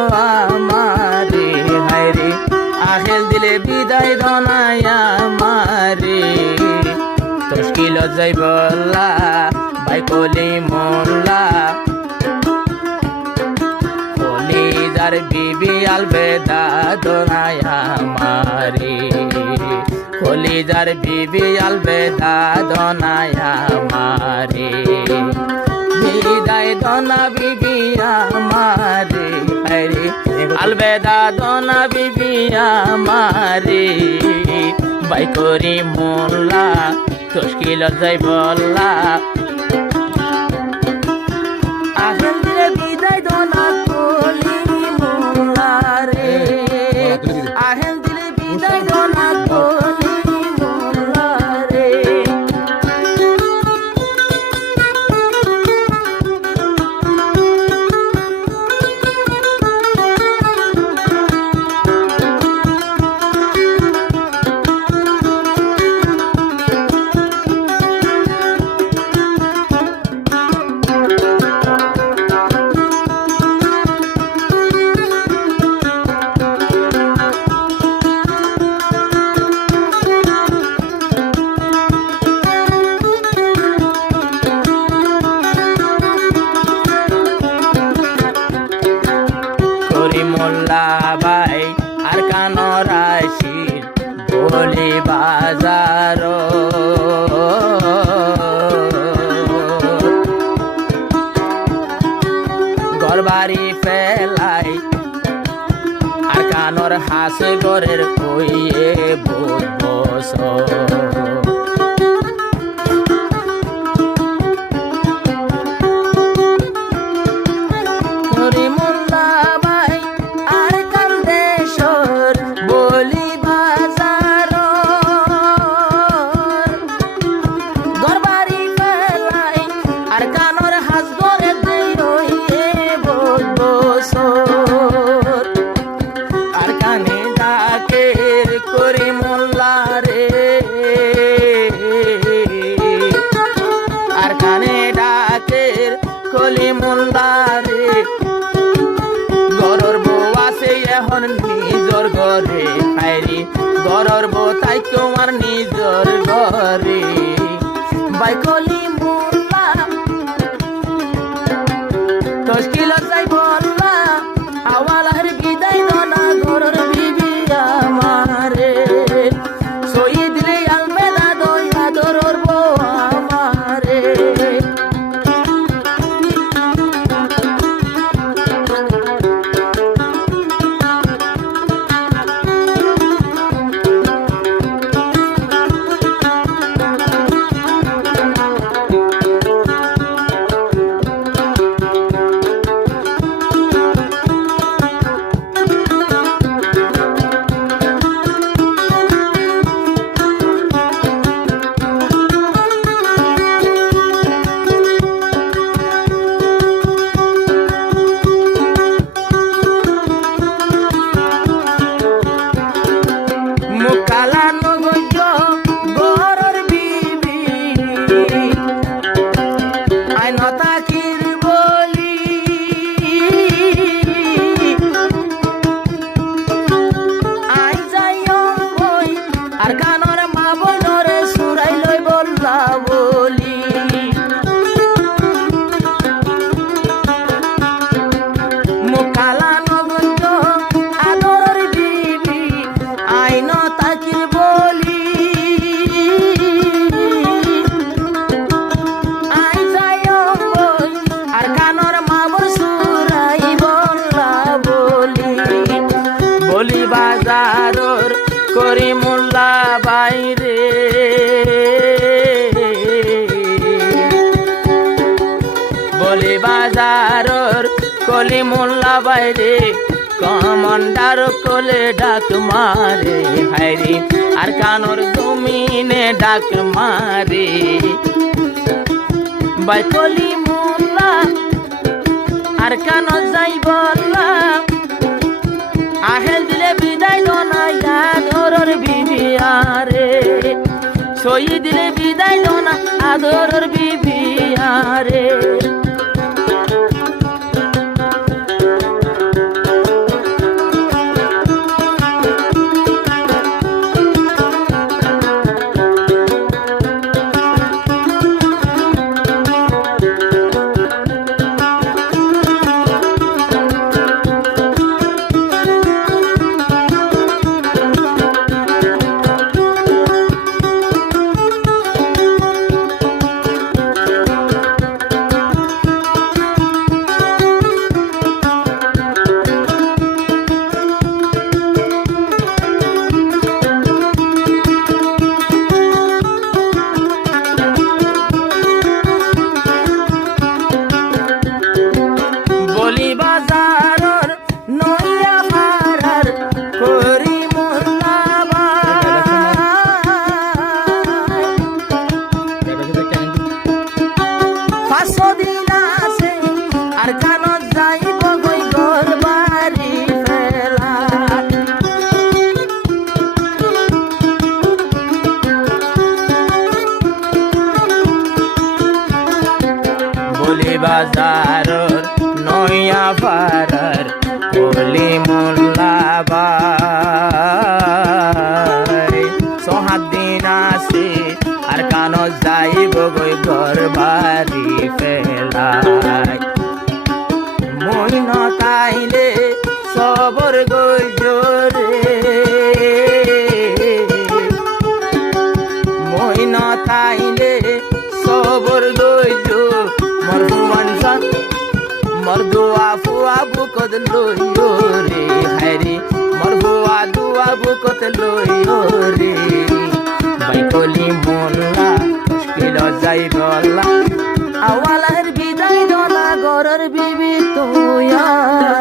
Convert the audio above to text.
আমারে হায়রে আহেল দিলে বিদায় দনায় আমারে তশকিল যাইবল্লা বাইকলি মোল্লা কলিজার বিবি আলবেদা দনায় আমারে কলিজার বিবি আলবেদা দনায় আমারে বিদায় দনা বিবি আমারে হায়রে আলবেদা দনা বিবি আমারে বাইকরি মোল্লা তশকিল যাইবল্লা আহেল দিলে বিদায় দনা কলি মোল্লা রে আহেল দিলে বিদায় দনা কলি মোল্লা রে মোল্লা বাই আর কানর আইসির বলি বাজার ঘরবাড়ি ফেলাই আর কানর হাস গরের কইয়ে বহুত বছর মোল্লারে গরর বউ আছে এখন নিজর ঘরে হায়রে গরর বউ তাই তোমার নিজর ঘরে বাইকলি মোল্লা তশকিল যাইবল্লা আওয়ালার বিদায় দনা গরর বিবি আমারে সই দিলে আলবেদা দয়া গরর বউ আমারে বাজারর করি মোল্লা বাইরে বলি বাজারর কলি মোল্লা বাইরে কমান্ডার কোলে ডাক মারে হায়রে আর কানর জমিনে ডাক মারে বাইকলি মোল্লা আর কান যাইবল্লা আহেল দিলে বিদায় দনাইয়া আদরর বিবি আরে সই দিলে বিদায় দনা আদরর বিবি আরে সবর গজরে মইনা তাইলে সবর গজ মরহুমান মরদু আফু আবু কদ লইও রে হায়রে মরহু আদু আবু কদ লইও রে বাইকলি মোল্লা মুশকিল যাই গলা আওয়ালার বিদায় দলা গরর বিবি তোয়া